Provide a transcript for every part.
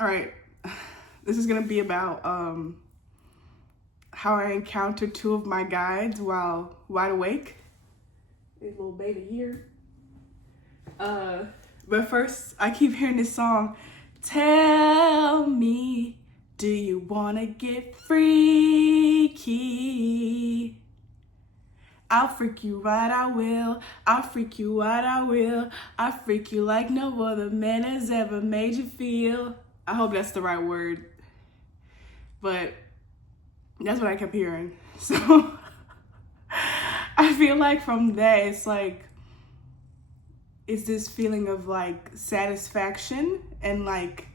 All right, this is gonna be about how I encountered two of my guides while wide awake. This little baby here. But first, I keep hearing this song. Tell me, do you wanna get freaky? I'll freak you right, I will. I'll freak you right, I will. I'll freak you like no other man has ever made you feel. I hope that's the right word. But that's what I kept hearing. So I feel like from that, it's this feeling of like satisfaction and like,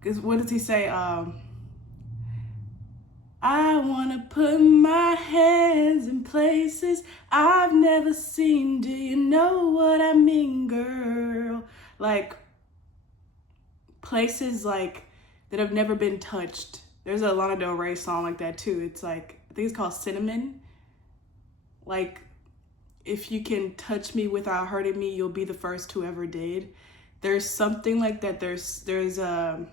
cause what does he say? I wanna put my hands in places I've never seen. Do you know what I mean, girl? Like places like that have never been touched. There's a Lana Del Rey song like that too. It's like, I think it's called Cinnamon. Like, if you can touch me without hurting me, you'll be the first who ever did. There's something like that. There's a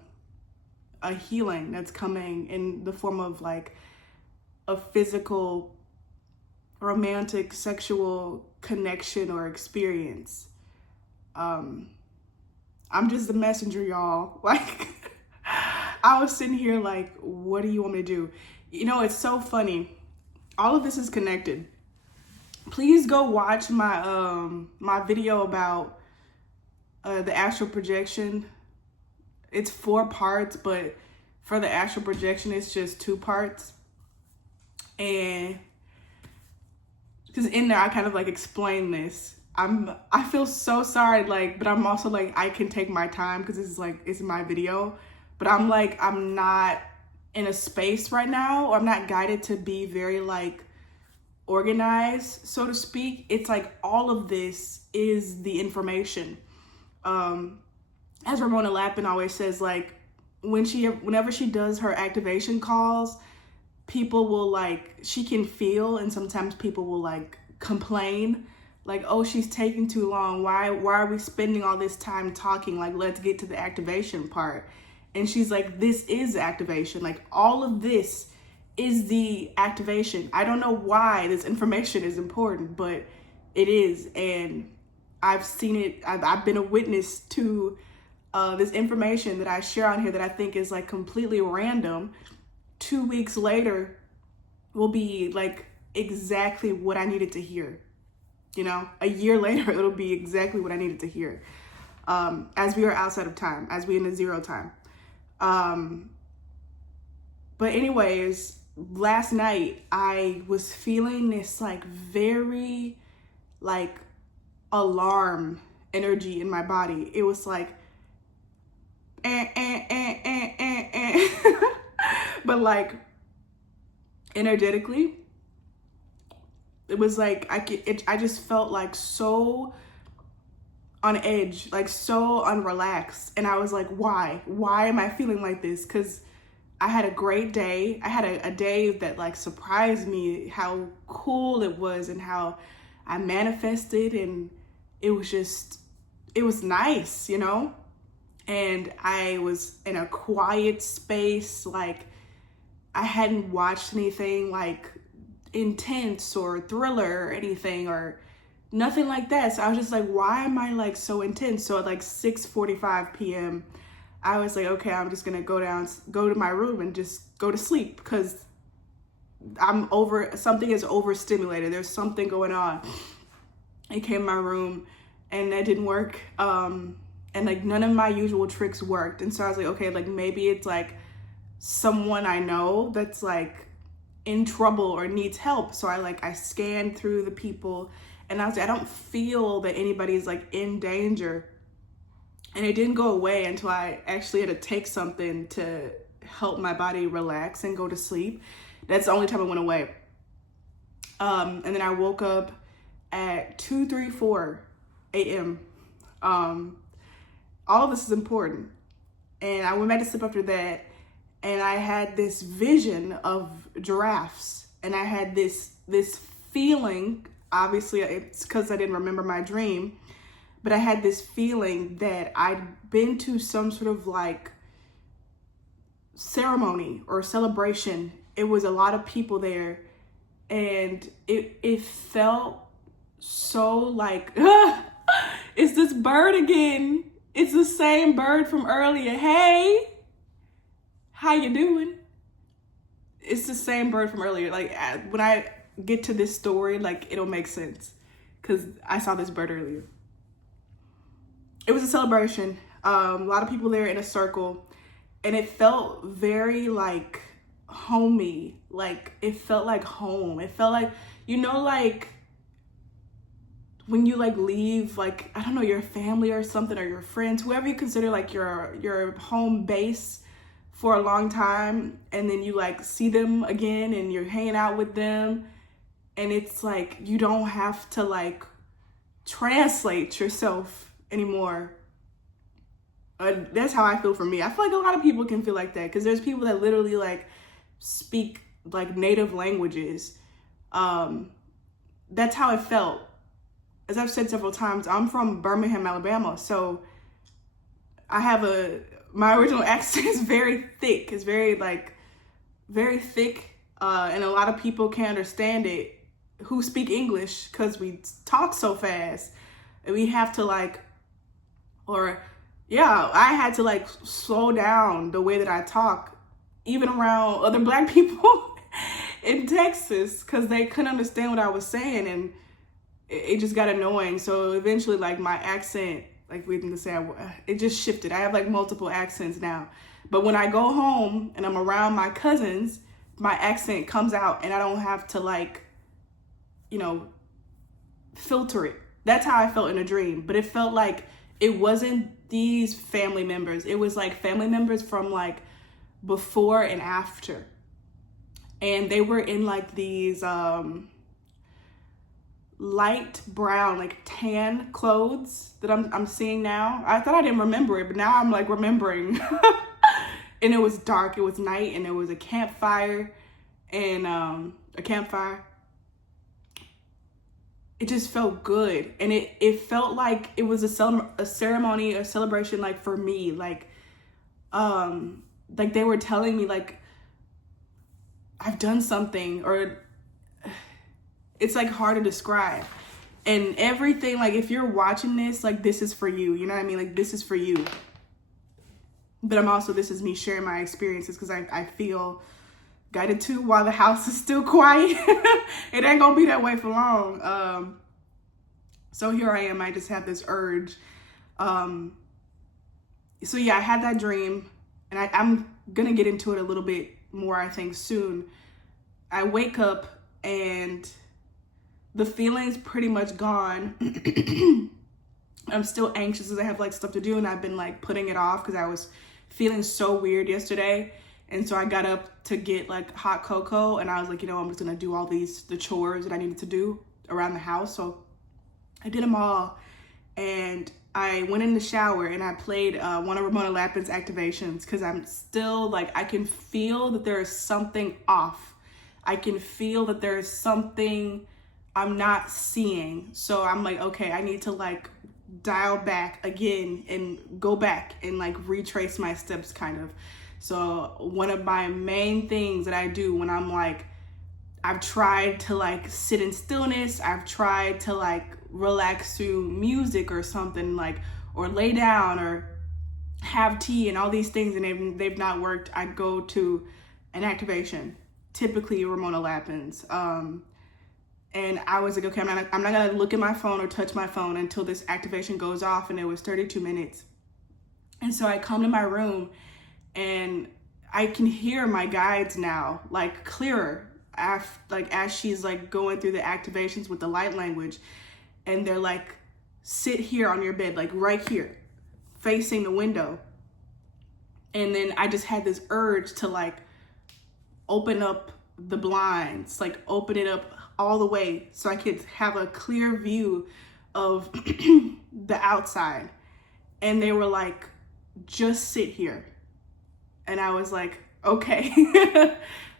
healing that's coming in the form of like a physical, romantic, sexual connection or experience. I'm just the messenger, y'all. Like, I was sitting here like, what do you want me to do? You know, it's so funny. All of this is connected. Please go watch my my video about the astral projection. It's 4 parts, but for the astral projection, it's just 2 parts. And because in there, I kind of like explain this. I feel so sorry, like, but I'm also like, I can take my time because it's my video. But I'm like, I'm not in a space right now, or I'm not guided to be very like organized, so to speak. It's like all of this is the information. As Ramona Lappin always says, like whenever she does her activation calls, people will like, she can feel, and sometimes people will like complain, like, oh, she's taking too long. Why are we spending all this time talking? Like, let's get to the activation part. And she's like, this is activation. Like, all of this is the activation. I don't know why this information is important, but it is. And I've seen it. I've been a witness to this information that I share on here that I think is like completely random. 2 weeks later will be like exactly what I needed to hear. You know, a year later, it'll be exactly what I needed to hear. As we are outside of time, as we in the zero time. But anyways, last night I was feeling this like very like alarm energy in my body. It was like, but like energetically, it was like I just felt like so on edge, like so unrelaxed. And I was like, why am I feeling like this? Because I had a great day. I had a day that like surprised me how cool it was and how I manifested, and it was nice, you know? And I was in a quiet space. Like, I hadn't watched anything like intense or thriller or anything or nothing like that. So I was just like, why am I like so intense? So at like 6:45 p.m., I was like, okay, I'm just gonna go to my room and just go to sleep because something is overstimulated. There's something going on. I came in my room and that didn't work. And like none of my usual tricks worked. And so I was like, okay, like maybe it's like someone I know that's like in trouble or needs help. So I scanned through the people and I was like, I don't feel that anybody's like in danger. And it didn't go away until I actually had to take something to help my body relax and go to sleep. That's the only time it went away. And then I woke up at 2:34 a.m. All of this is important. And I went back to sleep after that. And I had this vision of giraffes. And I had this feeling, obviously it's because I didn't remember my dream, but I had this feeling that I'd been to some sort of like ceremony or celebration. It was a lot of people there, and it felt so like, it's this bird again. It's the same bird from earlier. Hey, how you doing? It's the same bird from earlier. Like when I get to this story, like it'll make sense because I saw this bird earlier. It was a celebration. A lot of people there in a circle, and it felt very like homey. Like it felt like home. It felt like, you know, like when you like leave, like, I don't know, your family or something, or your friends, whoever you consider like your home base for a long time, and then you like see them again and you're hanging out with them, and it's like you don't have to like translate yourself anymore. That's how I feel for me. I feel like a lot of people can feel like that, because there's people that literally like speak like native languages. That's how it felt. As I've said several times, I'm from Birmingham, Alabama, so my original accent is very thick. It's very thick, and a lot of people can't understand it who speak English, because we talk so fast, and we have to I had to like slow down the way that I talk, even around other Black people in Texas, because they couldn't understand what I was saying, and it just got annoying. So eventually, like, my accent, like we can say, it just shifted. I have like multiple accents now. But when I go home and I'm around my cousins, my accent comes out, and I don't have to like, you know, filter it. That's how I felt in a dream. But it felt like it wasn't these family members. It was like family members from like before and after. And they were in like these light brown, like tan clothes that I'm seeing now. I thought I didn't remember it, but now I'm like remembering. And it was dark, it was night, and there was a campfire, and it just felt good. And it felt like it was a ceremony, a celebration, like for me, like they were telling me like I've done something, or it's like hard to describe. And everything, like if you're watching this, like this is for you, you know what I mean? Like this is for you. But this is me sharing my experiences, because I feel guided to while the house is still quiet. It ain't gonna be that way for long. So here I am, I just have this urge. So yeah, I had that dream, and I'm gonna get into it a little bit more, I think, soon. I wake up and the feeling's pretty much gone. I'm still anxious because I have like stuff to do, and I've been like putting it off because I was feeling so weird yesterday. And so I got up to get like hot cocoa, and I was like, you know, I'm just gonna do all the chores that I needed to do around the house. So I did them all, and I went in the shower and I played one of Ramona Lappin's activations, because I'm still like, I can feel that there is something off. I can feel that there is something I'm not seeing. So I'm like, okay, I need to like dial back again and go back and like retrace my steps, kind of. So one of my main things that I do when I'm like, I've tried to like sit in stillness, I've tried to like relax through music or something, like, or lay down or have tea and all these things, and they've not worked, I go to an activation, typically Ramona Lappin's. And I was like, okay, I'm not gonna look at my phone or touch my phone until this activation goes off, and it was 32 minutes. And so I come to my room, and I can hear my guides now, like clearer, as she's like going through the activations with the light language, and they're like, sit here on your bed, like right here, facing the window. And then I just had this urge to like open up the blinds, like open it up all the way so I could have a clear view of the outside. And they were like, just sit here. And I was like, okay,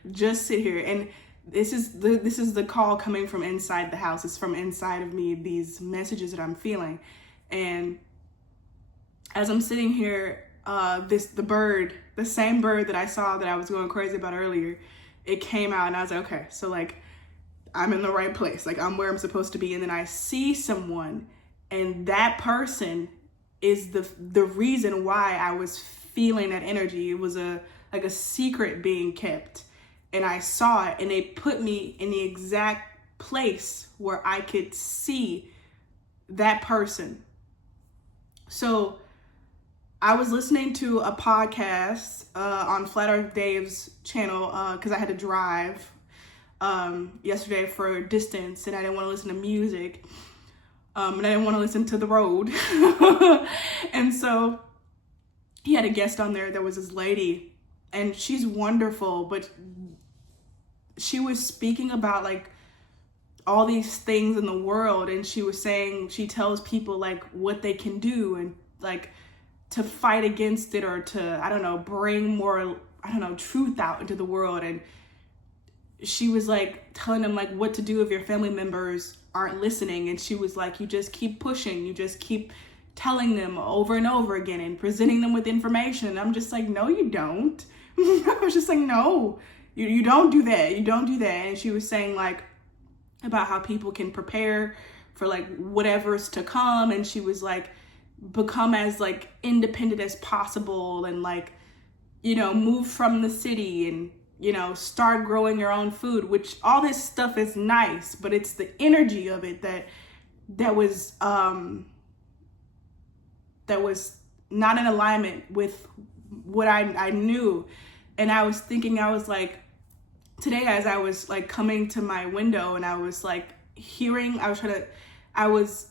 just sit here. And this is the call coming from inside the house. It's from inside of me, these messages that I'm feeling. And as I'm sitting here, the same bird that I saw that I was going crazy about earlier, it came out, and I was like, okay, so like I'm in the right place, like I'm where I'm supposed to be. And then I see someone, and that person is the reason why I was feeling that energy. It was like a secret being kept, and I saw it, and they put me in the exact place where I could see that person. So I was listening to a podcast on Flat Earth Dave's channel because I had to drive yesterday for a distance, and I didn't want to listen to music, and I didn't want to listen to the road. And so he had a guest on there. There was this lady, and she's wonderful, but she was speaking about like all these things in the world, and she was saying she tells people like what they can do and like to fight against it, or to, I don't know, bring more, I don't know, truth out into the world. And she was like telling them like what to do if your family members aren't listening. And she was like, you just keep pushing, you just keep telling them over and over again and presenting them with information. And I'm just like, no, you don't. I was just like, no, you don't do that. You don't do that. And she was saying like about how people can prepare for like whatever's to come. And she was like, become as like independent as possible, and like, you know, move from the city, and, you know, start growing your own food, which all this stuff is nice, but it's the energy of it that was not in alignment with what I knew. And I was thinking, I was like, today as I was like coming to my window, and I was like hearing, I was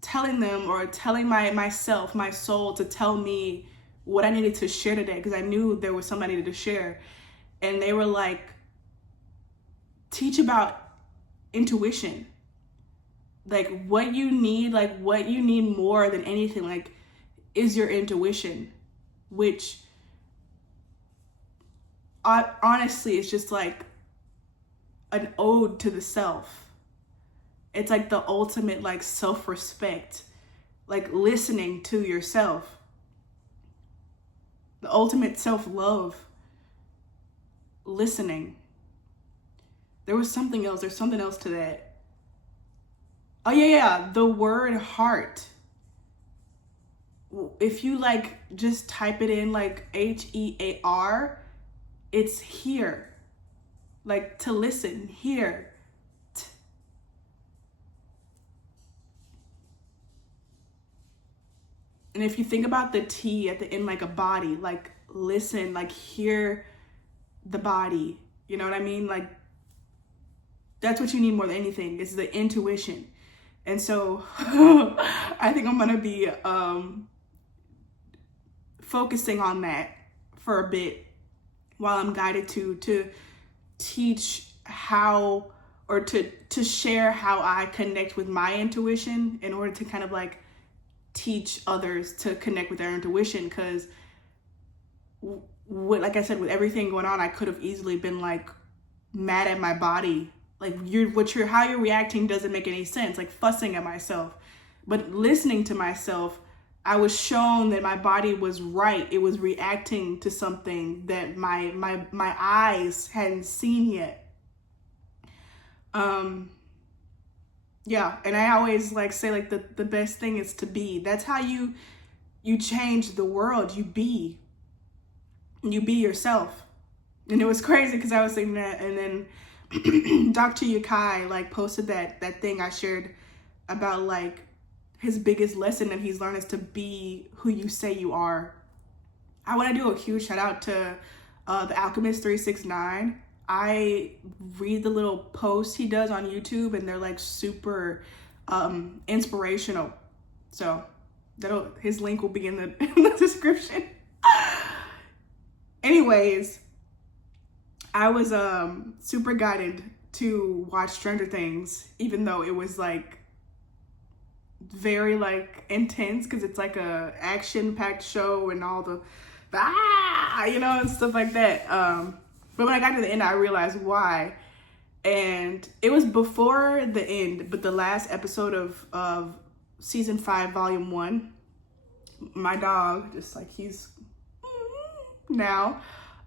telling them, or telling myself, my soul, to tell me what I needed to share today, because I knew there was something I needed to share. And they were like, teach about intuition, like what you need more than anything, like, is your intuition, which honestly is just like an ode to the self. It's like the ultimate like self-respect, like listening to yourself, the ultimate self-love, listening. There's something else to that. Oh yeah, the word heart. If you like just type it in like HEAR, it's here, like to listen, here. And if you think about the T at the end, like a body, like listen, like hear the body, you know what I mean? Like that's what you need more than anything, is the intuition. And so I think I'm gonna be focusing on that for a bit while I'm guided to teach how, or to share how I connect with my intuition in order to kind of like teach others to connect with their intuition. Because like I said, with everything going on, I could have easily been like mad at my body, like how you're reacting doesn't make any sense, like fussing at myself. But listening to myself, I was shown that my body was right. It was reacting to something that my eyes hadn't seen yet. Yeah, and I always like say like the best thing is to be. That's how you change the world. You be yourself. And it was crazy because I was saying that, and then Dr. Yukai like posted that thing I shared about like his biggest lesson that he's learned is to be who you say you are. I want to do a huge shout out to the Alchemist 369. I read the little posts he does on YouTube, and they're like super inspirational. So his link will be in the description. Anyways, I was super guided to watch Stranger Things, even though it was like very like intense, because it's like a action-packed show and all the and stuff like that. But when I got to the end, I realized why. And it was before the end, but the last episode of season 5, volume 1. My dog, just like he's now,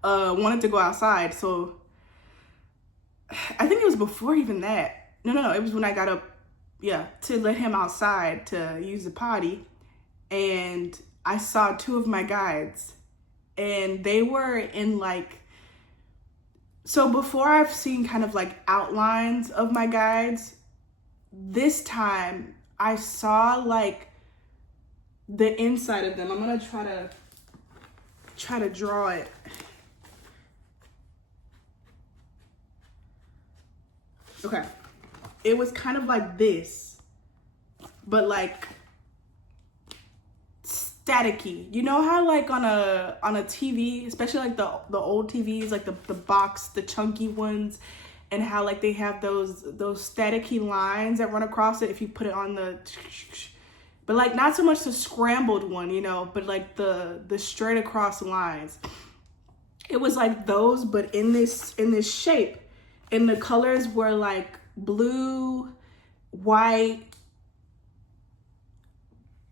wanted to go outside. So I think it was before even that. No, it was when I got up, to let him outside to use the potty. And I saw 2 of my guides, and they were in like, so before I've seen kind of like outlines of my guides, this time I saw like the inside of them. I'm gonna try to draw it. Okay, it was kind of like this, but like staticky. You know how like on a TV, especially like the old TVs, like the box, the chunky ones, and how like they have those staticky lines that run across it if you put it on the, but like not so much the scrambled one, you know, but like the straight across lines. It was like those, but in this shape, and the colors were like blue, white,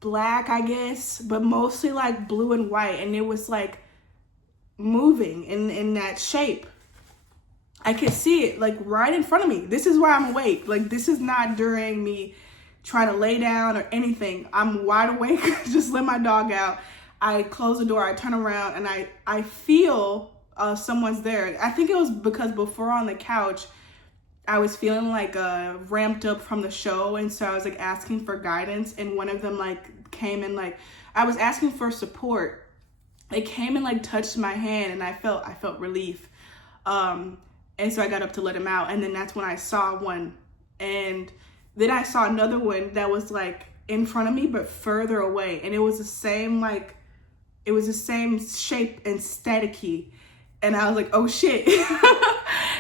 black, I guess, but mostly like blue and white, and it was like moving in that shape. I could see it like right in front of me. This is why I'm awake. Like, this is not during me trying to lay down or anything. I'm wide awake. Just let my dog out. I close the door, I turn around, and I feel someone's there. I think it was because before on the couch, I was feeling like ramped up from the show, and so I was like asking for guidance, and one of them like came and like, I was asking for support. They came and like touched my hand, and I felt relief. And so I got up to let him out, and then that's when I saw one, and then I saw another one that was like in front of me but further away, and it was the same shape and staticky, and I was like, oh shit.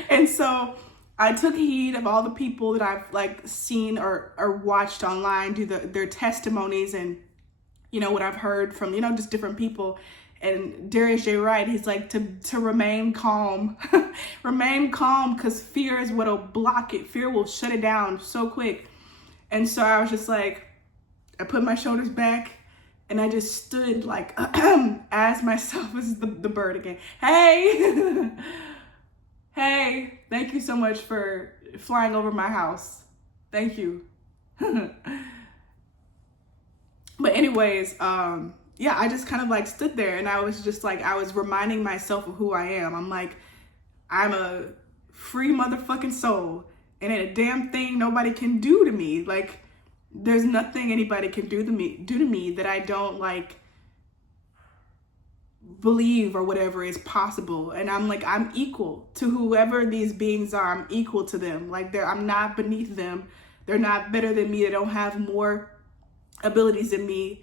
And so I took heed of all the people that I've like seen or watched online do their testimonies, and you know what I've heard from, you know, just different people. And Darius J. Wright, he's like to remain calm. Remain calm, because fear is what'll block it. Fear will shut it down so quick. And so I was just like, I put my shoulders back, and I just stood like as myself. This is the bird again. Hey. Hey, thank you so much for flying over my house. Thank you. But anyways, yeah, I just kind of like stood there, and I was just like, I was reminding myself of who I am. I'm like, I'm a free motherfucking soul, and ain't a damn thing nobody can do to me. Like, there's nothing anybody can do to me that I don't like believe or whatever is possible. And I'm like, I'm equal to whoever these beings are. I'm equal to them. Like, I'm not beneath them. They're not better than me. They don't have more abilities than me.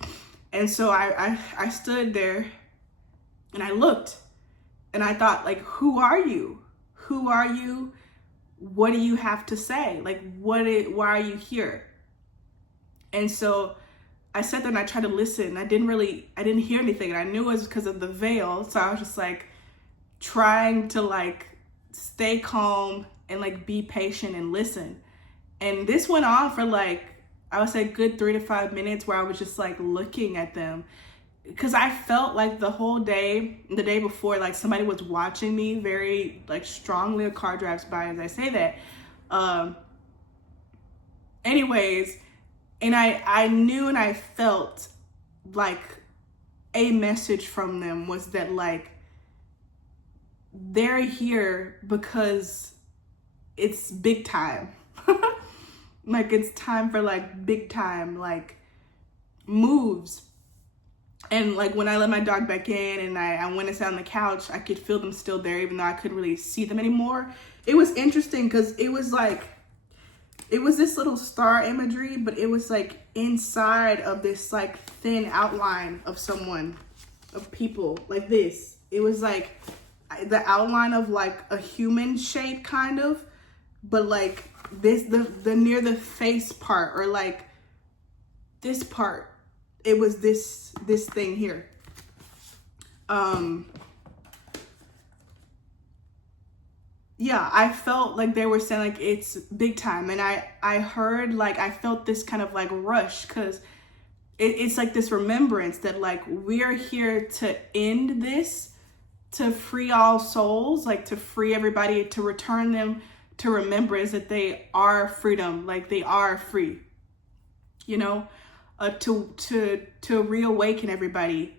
And so I stood there, and I looked, and I thought, like, who are you? Who are you? What do you have to say? Like, why are you here? And so I sat there and I tried to listen. I didn't hear anything. And I knew it was because of the veil. So I was just like trying to like stay calm and like be patient and listen. And this went on for like, I would say good 3 to 5 minutes, where I was just like looking at them, because I felt like the whole day, the day before, like somebody was watching me very like strongly. A car drives by as I say that. Anyways, and I knew and I felt like a message from them was that like they're here because it's big time. Like, it's time for like big time like moves. And like when I let my dog back in and I went and sat on the couch, I could feel them still there, even though I couldn't really see them anymore. It was interesting because it was like, it was this little star imagery, but it was like inside of this like thin outline of someone, of people like this. It was like the outline of like a human shape kind of, but like this, the near the face part, or like this part, it was this thing here. Yeah, I felt like they were saying like it's big time, and I heard like, I felt this kind of like rush, because it's like this remembrance that like we're here to end this, to free all souls, like to free everybody, to return them to remembrance that they are freedom, like they are free, you know, to reawaken everybody.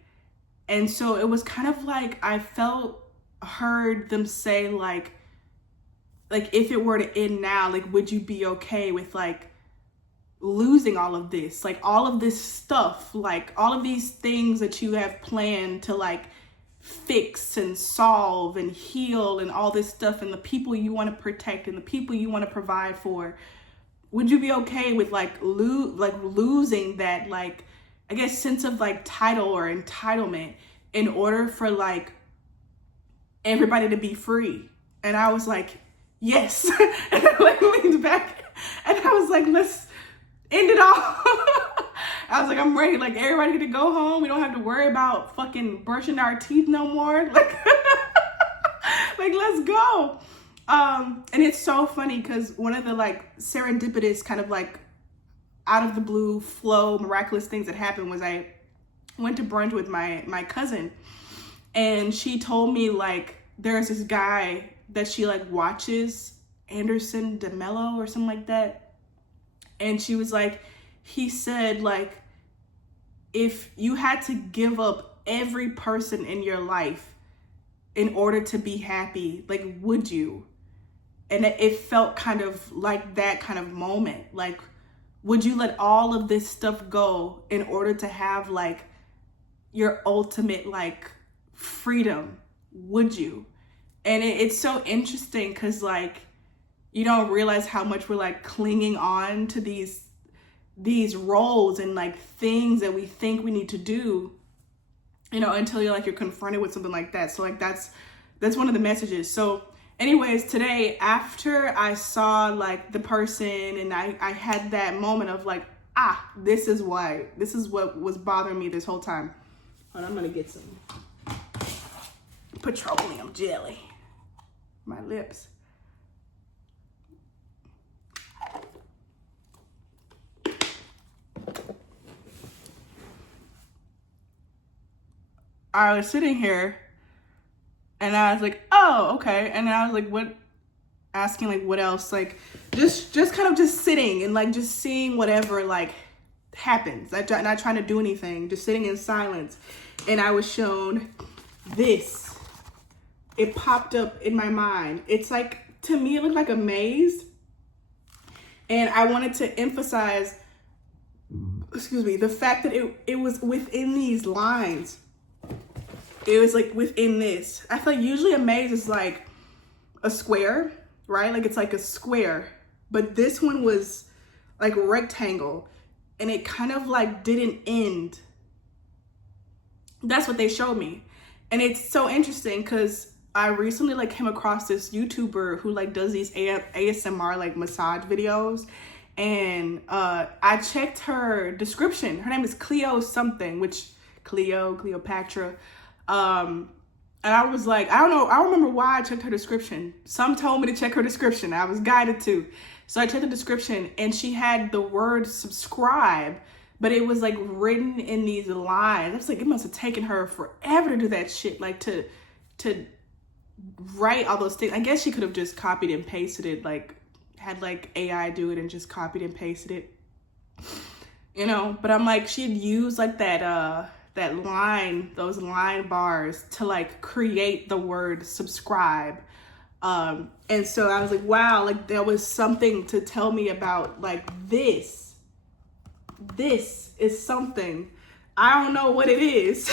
And so it was kind of like I heard them say like if it were to end now, like would you be okay with like losing all of this, like all of this stuff, like all of these things that you have planned to like fix and solve and heal and all this stuff, and the people you want to protect and the people you want to provide for, would you be okay with like losing that, like I guess sense of like title or entitlement in order for like everybody to be free? And I was like, yes. And I like leaned back and I was like, let's end it all. I was like, I'm ready. Like everybody to go home. We don't have to worry about fucking brushing our teeth no more. Like, like let's go. And it's so funny because one of the like serendipitous kind of like out of the blue flow miraculous things that happened was I went to brunch with my cousin, and she told me like there's this guy that she like watches, Anderson DeMello or something like that. And she was like, he said like, if you had to give up every person in your life in order to be happy, like, would you? And it felt kind of like that kind of moment. Like, would you let all of this stuff go in order to have like your ultimate like freedom? Would you? And it's so interesting because like you don't realize how much we're like clinging on to these roles and like things that we think we need to do, you know, until you're confronted with something like that. So like that's one of the messages. So anyways, today after I saw like the person and I had that moment of like, this is what was bothering me this whole time. Hold on, I'm gonna get some petroleum jelly. My lips. I was sitting here and I was like, oh, okay. And I was like, asking like what else? Like just kind of just sitting and like just seeing whatever like happens. Not trying to do anything, just sitting in silence. And I was shown this. It popped up in my mind. It's like, to me, it looked like a maze. And I wanted to emphasize, the fact that it was within these lines. It was like within this. I feel like usually a maze is like a square, right? Like it's like a square. But this one was like a rectangle. And it kind of like didn't end. That's what they showed me. And it's so interesting because I recently like came across this YouTuber who like does these ASMR like massage videos, and I checked her description. Her name is Cleo something, which Cleopatra. And I was like, I don't remember why I checked her description. Some told me to check her description. I was guided to. So I checked the description and she had the word subscribe, but it was like written in these lines. I was like, it must have taken her forever to do that shit. Like to write all those things. I guess she could have just copied and pasted it, like had like AI do it and just copied and pasted it, you know. But I'm like, she'd use like that line, those line bars to like create the word subscribe. And so I was like, wow, like there was something to tell me about like this is something. I don't know what it is,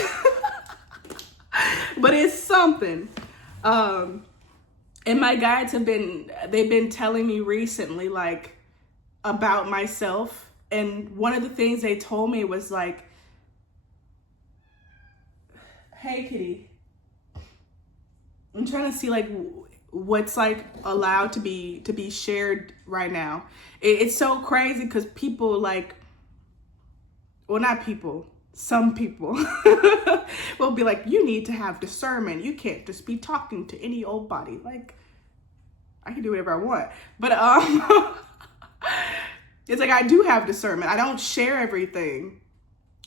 but it's something. And my guides they've been telling me recently like about myself. And one of the things they told me was like, hey kitty, I'm trying to see like what's like allowed to be shared right now. It's so crazy because people like, well, not people, some people will be like, you need to have discernment. You can't just be talking to any old body. Like, I can do whatever I want. But it's like, I do have discernment. I don't share everything.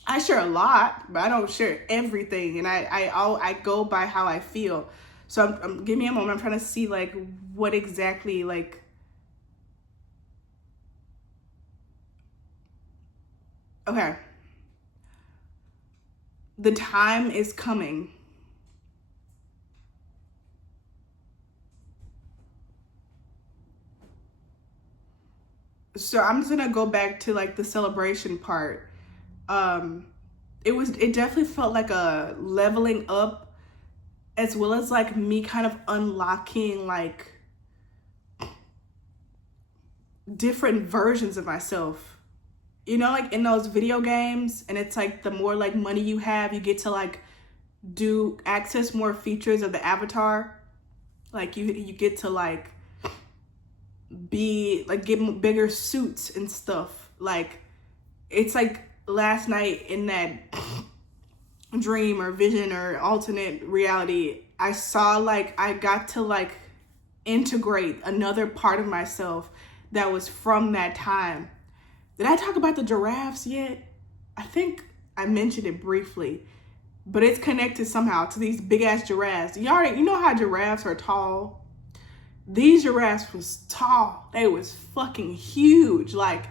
I share a lot, but I don't share everything, and I go by how I feel. So give me a moment. I'm trying to see like what exactly like. Okay, the time is coming. So I'm just gonna go back to like the celebration part. Um, it definitely felt like a leveling up, as well as like me kind of unlocking like different versions of myself. You know, like in those video games, and it's like the more like money you have, you get to like do access more features of the avatar. Like you get to like be like get bigger suits and stuff. Like it's like last night in that dream or vision or alternate reality, I saw like I got to like integrate another part of myself that was from that time. Did I talk about the giraffes yet? I think I mentioned it briefly, but it's connected somehow to these big ass giraffes. You know how giraffes are tall? These giraffes was tall. They was fucking huge, like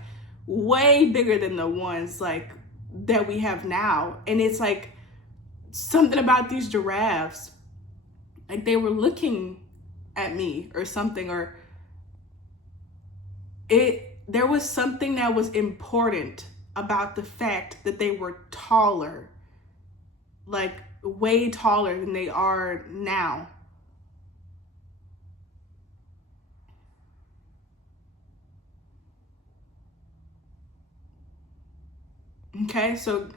way bigger than the ones like that we have now. And it's like something about these giraffes, like they were looking at me or something, or there was something that was important about the fact that they were taller, like way taller than they are now. Okay, so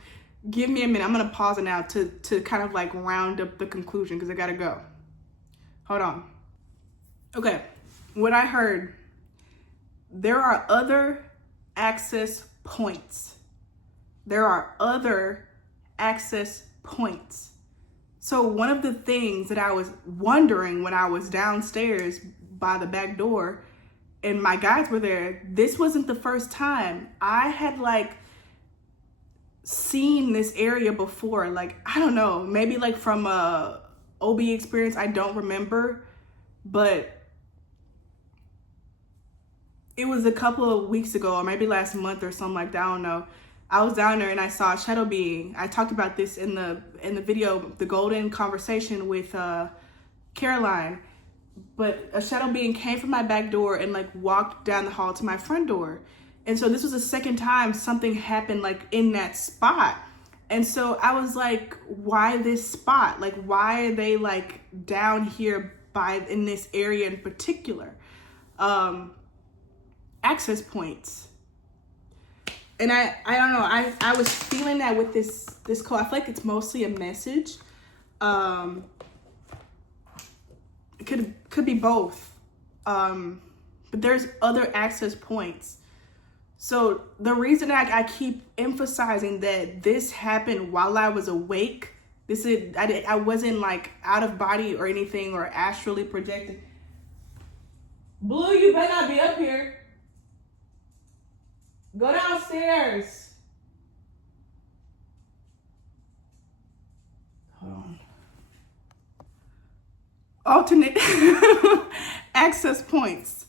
give me a minute. I'm gonna pause it now to kind of like round up the conclusion because I gotta go. Hold on. Okay, what I heard, there are other access points. There are other access points. So one of the things that I was wondering when I was downstairs by the back door and my guides were there, this wasn't the first time. I had like seen this area before. Like, I don't know, maybe like from a OB experience, I don't remember, but it was a couple of weeks ago or maybe last month or something like that. I don't know. I was down there and I saw a shadow being. I talked about this in the video, the golden conversation with Caroline. But a shadow being came from my back door and like walked down the hall to my front door. And so this was the second time something happened like in that spot. And so I was like, why this spot? Like, why are they like down here in this area in particular? Access points. And I don't know, I was feeling that with this call. I feel like it's mostly a message. It could be both. But there's other access points. So the reason I keep emphasizing that this happened while I was awake, I wasn't like out of body or anything or astrally projected. Blue, you better not be up here. Go downstairs. Hold on. Alternate access points.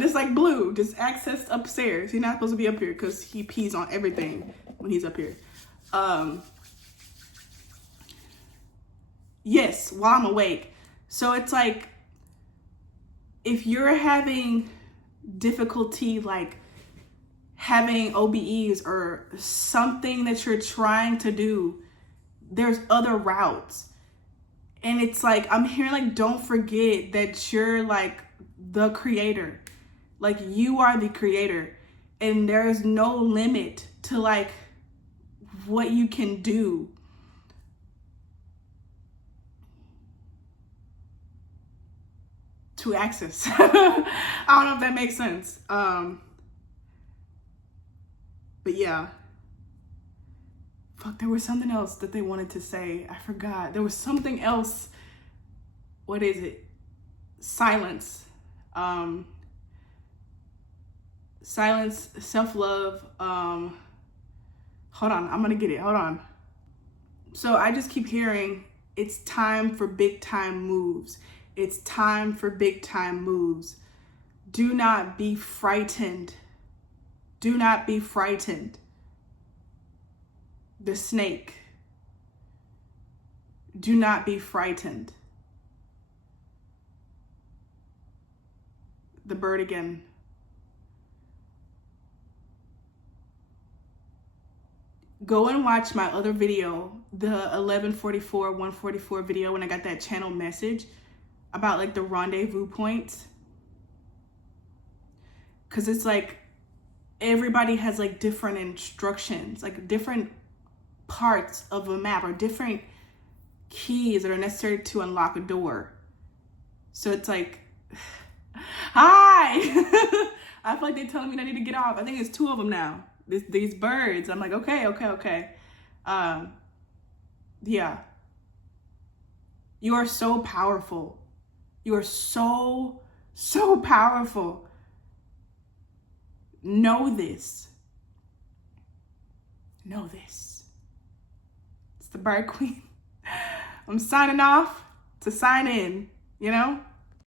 Just like Blue, just access upstairs. He's not supposed to be up here because he pees on everything when he's up here. Yes, while I'm awake. So it's like, if you're having difficulty like having OBEs or something that you're trying to do, there's other routes. And it's like, I'm hearing like, don't forget that you're like the creator. Like, you are the creator. And there's no limit to like what you can do. To access. I don't know if that makes sense. But yeah. Fuck, there was something else that they wanted to say. I forgot. There was something else. What is it? Silence. Silence, self-love. Hold on, I'm gonna get it, hold on. So I just keep hearing, it's time for big time moves. It's time for big time moves. Do not be frightened. Do not be frightened. The snake. Do not be frightened. The bird again. Go and watch my other video, the 1144, 144 video, when I got that channel message about like the rendezvous points. Cause it's like, everybody has like different instructions, like different parts of a map or different keys that are necessary to unlock a door. So it's like, hi! I feel like they're telling me I need to get off. I think it's 2 of them now. These birds. I'm like, okay. Yeah. You are so powerful. You are so powerful. Know this. Know this. It's the Bird Queen. I'm signing off to sign in, you know?